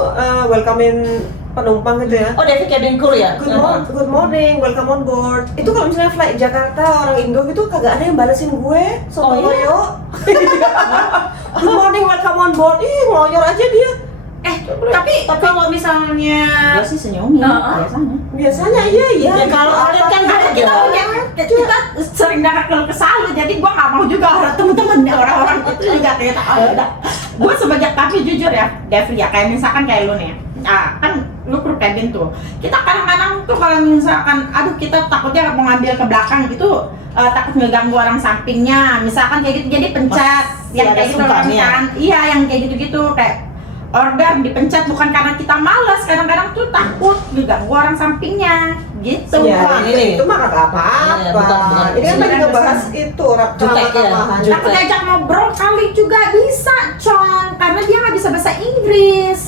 welcome-in penumpang gitu ya. Oh, David cabin crew ya? Good morning, welcome on board. Itu kalau misalnya flight Jakarta orang Indo gitu kagak ada yang balesin gue. Oh, iya? Loyo. Good morning, welcome on board. Ih, ngeloyor aja dia. tapi kalau misalnya Gue sih senyumin biasanya. Biasanya iya. Ya, kalau kalian kan Karena beda. kita punya, kita sering dapat keluh kesah lu, jadi gua nggak mau juga orang temen-temen orang-orang itu juga kayak oh ya udah. Gua semenjak tapi jujur ya, Devi ya kayak misalkan kayak lu nih, kan lu kru cabin tuh. Kita kadang-kadang tuh kalau misalkan, aduh kita takutnya mau ngambil ke belakang gitu, takut ngeganggu orang sampingnya, misalkan kayak gitu jadi pencet, Masih yang ada kayak gitu sungkannya. kan, iya yang kayak gitu-gitu kayak order dipencet bukan karena kita malas, kadang-kadang tuh takut diganggu orang sampingnya gitu. Iya, Bukan, ini. itu mah kagak apa-apa. Iya, bukan. Ini kan tadi Bukan ngebahas pesan. itu Jutek ya, ramah-tamahan. jutek. Takut diajak ngobrol kali juga bisa, Con, karena dia nggak bisa bahasa Inggris.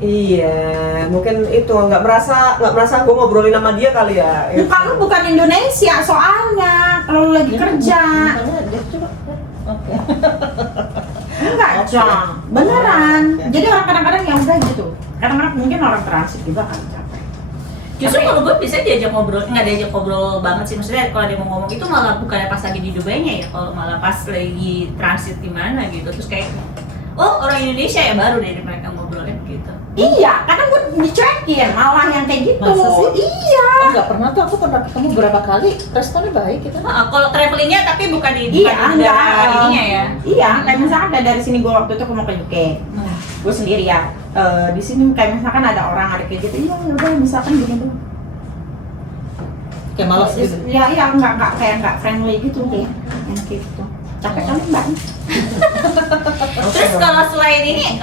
Iya, mungkin itu nggak merasa gue ngobrolin sama dia kali ya. Muka lu bukan Indonesia soalnya, kalau lu lagi kerja. Makanya dia coba. Oke. Enggak, Oke. Con, beneran. Oke. Jadi orang kadang-kadang ya udah gitu. Kadang-kadang mungkin orang transit juga kan capek. justru kalau gue bisa diajak ngobrol, nggak diajak ngobrol banget sih, maksudnya kalau dia mau ngomong itu malah bukannya pas lagi di Dubai-nya ya, kalau malah pas lagi transit di mana gitu, terus kayak oh orang Indonesia ya, baru deh mereka ngobrolnya gitu. Iya, kadang gue dicuekin malah yang kayak gitu. Masa sih? Iya. Oh, nggak pernah tuh, aku pernah ketemu beberapa kali, responnya baik kita. Kalau travelingnya tapi bukan di Iya, bukan enggak. negara ininya ya. Iya, kayak misalkan dari sini gue waktu itu aku mau ke UK, gue sendiri ya. Di sini kayak misalkan ada orang ada kayak gitu, iya ya udah misalkan gini doang. Kayak malas gitu. Ya iya nggak kayak nggak friendly gitu deh, yang kayak gitu. Capek kali mbak. Terus kalau selain ini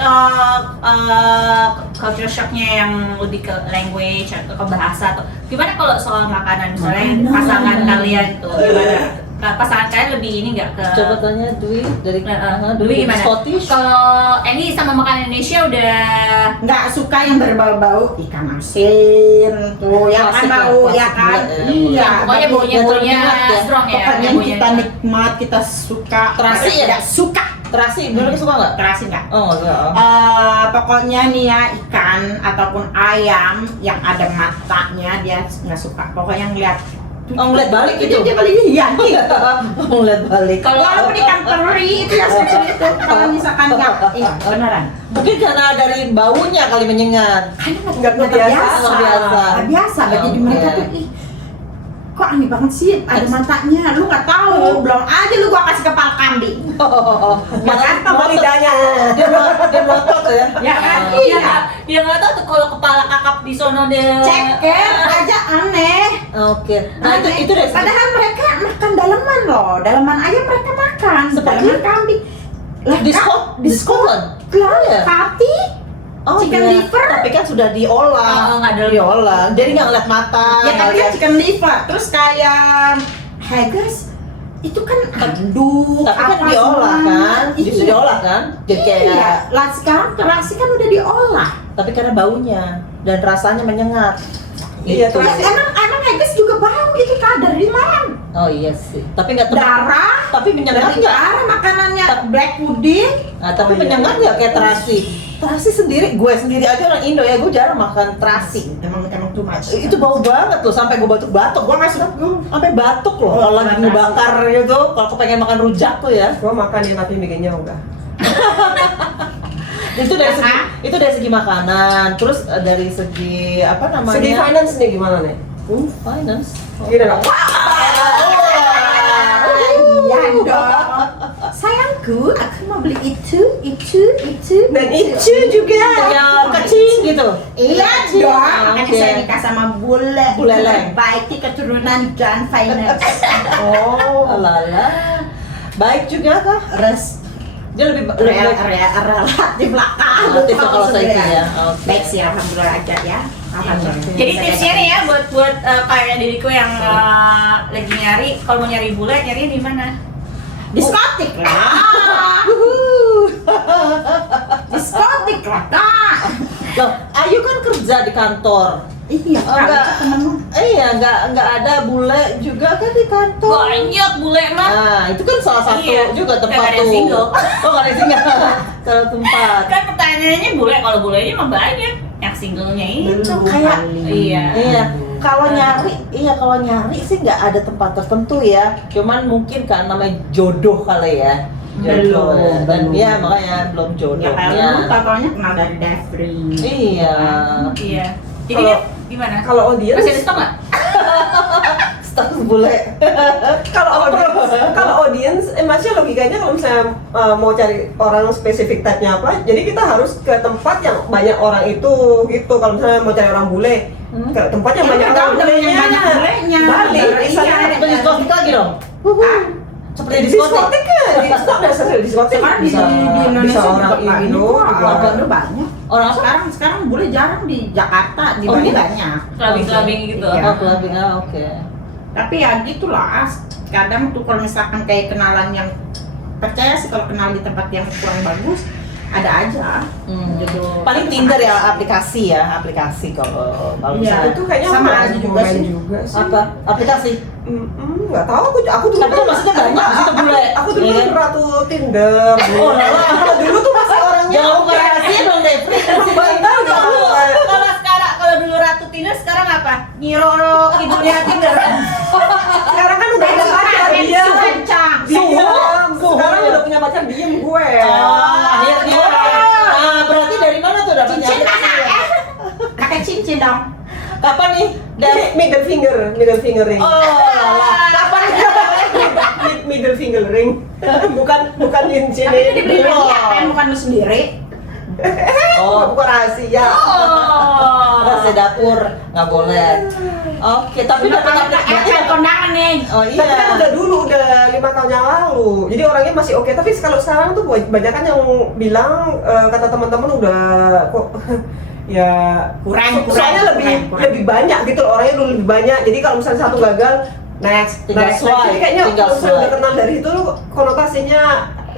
culture shocknya yang lebih ke language atau ke bahasa atau gimana kalau soal makanan, misalnya pasangan kalian tuh gimana? Pasangan kalian lebih ini nggak ke Coba tanya Dwi dari Dwi gimana? Scottish. Kalau Eni sama makanan Indonesia udah Nggak suka yang berbau-bau ikan asin tuh, yang kan Klasik lah, bau ya klasik kan. juga, ya. Iya. pokoknya tapi baunya ya. strong ya. pokoknya baunya kita nikmat, kita suka. Terasi ya? Tidak suka. Terasi, dulu suka nggak? Terasi nggak? Oh enggak. Pokoknya nih ya ikan ataupun ayam yang ada matanya dia nggak suka. Pokoknya ngeliat Oh, ngeliat balik gitu? Dia balik iya nih. Oh, ngeliat balik. Walaupun ikan teri itu ya sulit itu kalau misalkan nggak, beneran. Mungkin karena dari baunya kali menyengat. Nggak biasa. Nggak biasa. Jadi mereka tuh kok aneh banget sih, ada matanya, lu nggak tahu, belum aja lu gua kasih kepala kambing. Makan sama lidahnya. Dia melotot ya? Ya kan? Iya, dia nggak tahu tuh kalau kepala kakap di sono dia. Ceker aja aneh. Oke. Nah itu dari Padahal mereka makan daleman loh, daleman ayam mereka makan, Seperti? daleman kambing. Lah di Scotland. Lah, kati. Oh, Chicken iya. liver. Tapi kan sudah diolah. Oh, nggak ada. Diolah. Jadi nggak ngeliat mata. Ya nggak tapi kan lihat- chicken liver, terus kayak haggis itu kan handuk, Tapi kan apa diolah semua. kan? Justru Iya. diolah kan? Jadi Iya, kayak. lah sekarang terasi kan udah diolah. Tapi karena baunya dan rasanya menyengat. Iya, Gitu. terus- Emang haggis juga bau itu kadar di mana? Oh iya sih. Tapi nggak Darah, Tapi menyengat dari nggak? darah makanannya black pudding. Nah, tapi Oh, iya. menyengat nggak kayak terasi? Terasi sendiri, gue sendiri aja orang Indo ya, gue jarang makan terasi. Emang too much. Itu bau banget loh, sampai gue batuk-batuk. Gua nggak suka. Sampai batuk loh, Oh, kalau lagi terasi. ngebakar gitu, kalau kepengen makan rujak tuh ya. Gua makan ya tapi bikinnya enggak. Itu dari segi makanan, terus dari segi apa namanya? Segi finance nih gimana nih? Finance. Gini dong. Iya dong. Sayangku, aku mau beli itu. Dan itu juga. Yang kecil gitu. Iya dong. Makanya Oke. saya nikah sama bule. Buleleng. Baik keturunan dan finance. Oh, lala. Baik juga kah? Dia lebih Relatif lah kan. Relatif lah kalau saya itu ya. Oke. Baik sih, alhamdulillah aja ya. Alhamdulillah. Jadi tipsnya nih ya buat kayak diriku yang lagi nyari, kalau mau nyari bule nyarinya di mana? Diskotik lah. Diskotik lah kak. Loh, Ayu kan kerja di kantor. Iya Oh, kak, enggak. itu temenmu. Iya, nggak ada bule juga kan di kantor. Banyak bule mah. Nah, itu kan salah satu Iya. juga tempat Nggak ada yang tuh. single. Oh, nggak ada yang single. Salah tempat. Kan pertanyaannya bule, kalau bulenya mah banyak. Yang singlenya itu. Kayak Iya. Iya, kalau nyari sih nggak ada tempat tertentu ya. Cuman mungkin kan namanya jodoh kali ya. Jodoh. Belum, Dan belum. dia makanya belum Ya kalau jodohnya. lu tatonya kenal dari Devri. Iya. Iya. Jadi Kalau- gimana? Kalau audience, Masih ada stok nggak? Status bule. kalau audience, maksudnya logikanya kalau misalnya mau cari orang spesifik type-nya apa, jadi kita harus ke tempat yang banyak orang itu gitu. Kalau misalnya mau cari orang bule, ke tempat yang Ya banyak udah, orang udah bulenya. banyak bulenya. Bali, Iya, misalnya iya. Seperti diskotik lagi dong. Ah, Seperti di diskotik. diskotik kan, di diskotik sekarang di bisa Indonesia bisa juga orang banyak Indo kok. juga. Orang Indo banyak. Orang apa? Sekarang bule jarang di Jakarta, di Oh, Bali iya? banyak. Clubbing gitu. Iya. Oh, clubbing. Ah, oke. Tapi ya gitulah. Kadang tuh kalau misalkan kayak kenalan yang percaya sih kalau kenal di tempat yang kurang bagus, ada aja. Gitu. Paling Tinder ya, aplikasi kalau Iya. misalnya. Itu kayaknya Sama aku aja juga main sih. juga sih. Apa? Aplikasi. Nggak tahu aku dulu Tapi kan maksudnya banyak di situ bule. Aku dulu Iya kan? kan ratu Tinder. Oh, lala. Dulu tuh masih orangnya Jangan buka rahasia dong, Devri. Bantal Kalau dulu Ratu Tinder, sekarang apa? Nyiro hidupnya Tinder. Sekarang kan udah punya pacar dia. Kencang. Diem. Sekarang udah punya pacar diem gue. Akhirnya. Nah, berarti dari mana tuh dapatnya? Cincin aplikasi mana? ya? Pakai cincin dong. Kapan nih? Dari middle finger ring. Oh, lala. Kapan nih? Middle finger ring. bukan cincin Tapi itu dibeli belum. media kan, bukan lu sendiri. Oh, bukan rahasia. Oh. rahasia dapur nggak boleh. Oke, tapi dapat aplikasi. Kondangan nih. Oh Tapi kan iya. udah dulu, udah 5 tahun yang lalu. Jadi orangnya masih oke. Tapi kalau sekarang tuh banyak kan yang bilang kata teman-teman udah kok ya soalnya lebih banyak gitu loh, orangnya dulu lebih banyak. Jadi kalau misalnya satu gagal, next. swipe, Jadi kayaknya tinggal kalau misalnya udah swipe. kenal dari itu konotasinya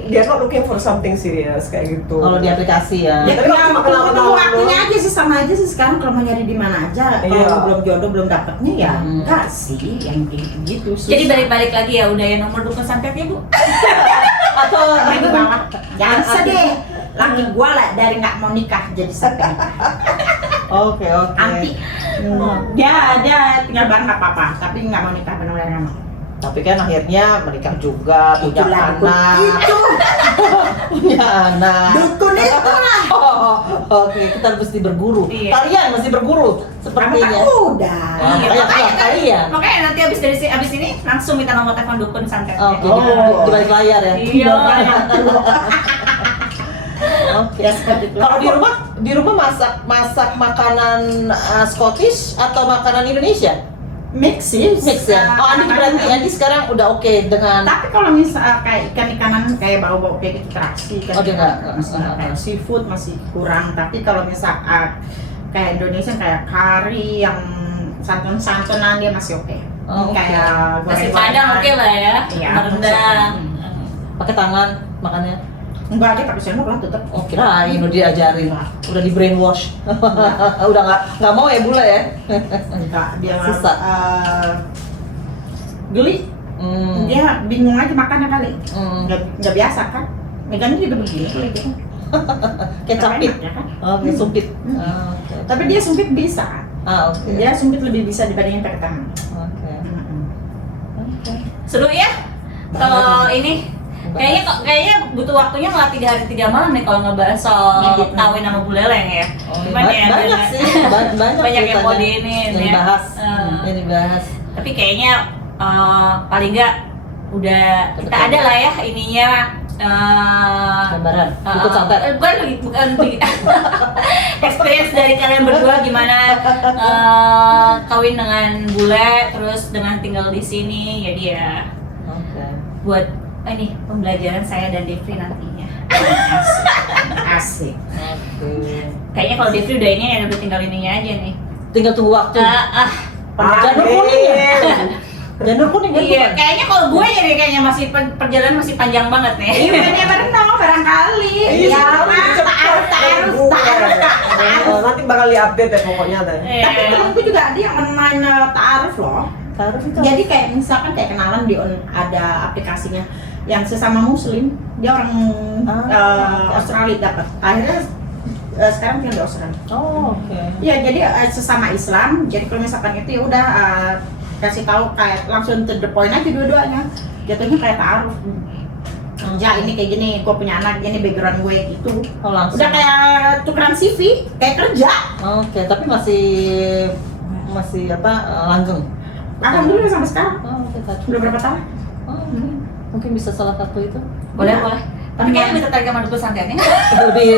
dia not looking for something serious kayak gitu. Kalau di aplikasi ya. Ya, tapi kalau cuma kenal-kenalan tunggu waktunya doang. aja sih, sama aja sih sekarang kalau mau nyari di mana aja. Kalau Iya. belum jodoh belum dapetnya ya enggak sih yang gitu. Jadi balik-balik lagi ya, udah yang nomor dukun santet ya Bu. Atau Lagi banget. Jangan sedih. Laki gua lah dari nggak mau nikah jadi sampai. Oke. Anti. Dia tinggal bareng nggak apa-apa, tapi nggak mau nikah benar-benar mau. Tapi kan akhirnya menikah juga, punya Itulah dukun anak. itu. Punya anak. Dukun itu lah. Oke, kita mesti berguru. Iya. Kalian mesti Kamu berguru kan sepertinya. udah. Iya, makanya kalian. Makanya nanti abis ini langsung minta nomor telepon dukun santet. Oke, Oh. di balik layar ya. Iya. Oke. Ya seperti itu. Kalau di rumah masak makanan Scottish atau makanan Indonesia? Mix sih. Mix ya. Oh, Andi berarti Andi sekarang udah oke dengan. Tapi kalau misal kayak ikan-ikanan kayak bau-bau kayak gitu terasi kan. Oh, dia nggak. Kayak seafood masih kurang. Tapi kalau misal kayak Indonesia kayak kari yang santan-santanan dia masih oke. Oh, oke. Kayak Nasi goreng-gorengan. Padang oke lah ya. Iya, Rendang. Pakai tangan makannya. Enggak, dia pakai sendok lah tetap. Oh, kirain udah diajarin. Udah di brainwash. Udah nggak mau ya bule ya. Enggak, dia Susah. geli. Dia bingung aja makannya kali. Nggak biasa kan. Megangnya juga begini kali gitu. Kayak capit. Ya kan? Oke, sumpit. Oke. Tapi dia sumpit bisa. Oke. Dia sumpit lebih bisa dibandingin pakai tangan. Oke. Oke. Seru ya? Kalau ini kayaknya butuh waktunya malah 3 hari 3 malam nih kalau ngebahas soal Ngedit. kawin sama buleleng ya. Oh, Cuman ya banyak sih, banyak banyak yang mau ceritanya di ini yang ya. dibahas, Eh, yang dibahas. Tapi kayaknya paling nggak udah kita ada lah ya ininya Gambaran, ikut santet. bukan experience dari kalian berdua gimana kawin dengan bule terus dengan tinggal di sini, jadi ya Oke. buat ini pembelajaran saya dan Devri nantinya. Asik. Oke. Kayaknya kalau Devri udah ini ya udah tinggal ininya aja nih. Tinggal tunggu waktu. Janur kuning ya? Janur kuning kan? Iya, bukan? kayaknya kalau gue jadi kayaknya masih perjalanan masih panjang banget nih. Iya, never know barangkali. Iya, Ya, cepet. taaruf. Nanti bakal di-update ya pokoknya deh. Tapi temenku juga ada yang online taaruf loh. Taruh itu. Jadi kayak misalkan kayak kenalan ada aplikasinya yang sesama muslim, dia orang Australia dapat. Akhirnya sekarang tinggal di Australia. Oh, oke. Ya jadi sesama Islam. Jadi kalau misalkan itu ya udah kasih tahu kayak langsung to the point aja dua-duanya. Jatuhnya kayak taaruf. Ya ini kayak gini, gue punya anak, ini background gue gitu. Oh, langsung. Udah kayak tukeran CV, kayak kerja. Oke, tapi masih apa? Langgeng. Alhamdulillah sampai sekarang. Oh, oke, tadi. Udah berapa tahun? Oh, mungkin bisa salah satu itu. Boleh, Iya. boleh. Tapi kayaknya lebih tertarik sama dukun santetnya. Lebih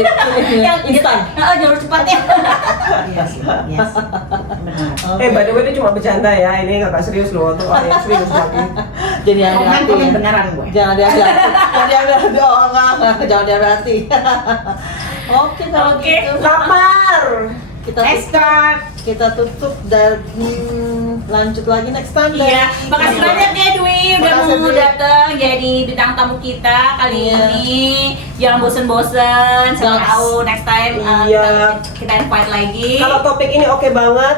instan. Jalur cepatnya. Iya sih, yes. Benar. Oke. By the way itu cuma bercanda ya, ini nggak serius loh, tuh orang yang serius lagi. Jadi hati-hati. Komen beneran gue. Jangan diambil hati. Oh, enggak. Jangan diambil hati. Oke, kalau Oke. gitu. Lapar. Kita tutup dan lanjut lagi next time. Iya, makasih banyak ya Dwi udah Makasih, mau Dwi. datang jadi bintang tamu kita kali Iya. ini. Jangan bosen-bosen, siapa Jangan- tahu next time Iya. kita invite lagi. Kalau topik ini oke banget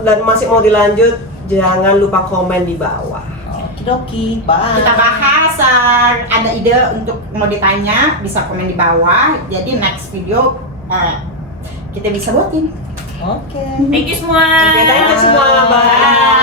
dan masih mau dilanjut, jangan lupa komen di bawah. Okidoki, bye. Kita bahas, ada ide untuk mau ditanya, bisa komen di bawah. Jadi next video kita bisa buatin. Oke. Thank you semua. Oke, thank you semua. Bye. Bye.